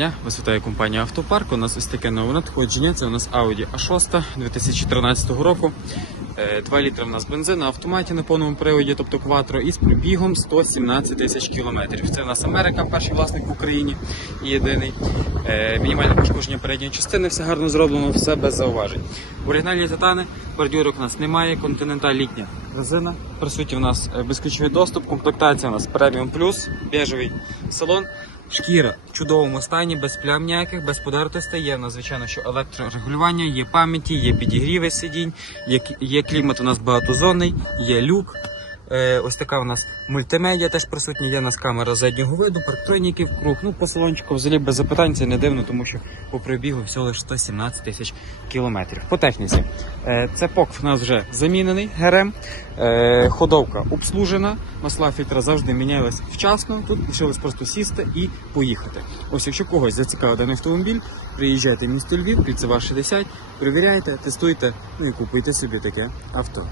Вас компанія Автопарк. У нас ось таке нове надходження. Це у нас Audi A6 2013 року. Е, 2 літри у нас бензин на автоматі на повному приводі, тобто кватро, із пробігом 117 тисяч кілометрів. Це у нас Америка, перший власник в Україні і єдиний. Е, Мінімальне пошкодження передньої частини, все гарно зроблено, все без зауважень. Оригінальні титани, бордюрок у нас немає, континенталь літня резина. Присутній у нас е, безключовий доступ, комплектація у нас преміум плюс, біжевий салон. Шкіра в чудовому стані, без плям ніяких, без подертостей. Є в звичайно, що електрорегулювання, є пам'яті, є підігріви сидінь, є, є клімат у нас багатозонний, є люк. Е, ось така у нас мультимедіа теж присутня. Є у нас камера заднього виду, парктроніків, круг. Ну, по салончику взагалі без запитань це не дивно, тому що по пробігу всього лише 117 тисяч кілометрів. По техніці. Е, це ПОК в нас вже замінений ГРМ. Е, ходовка обслужена, масла фільтра завжди мінялись вчасно. Тут лишилось просто сісти і поїхати. Ось якщо когось зацікавив даний автомобіль, приїжджайте в місто Львів, Кільцева 60, перевіряйте, тестуйте, ну і купуйте собі таке авто.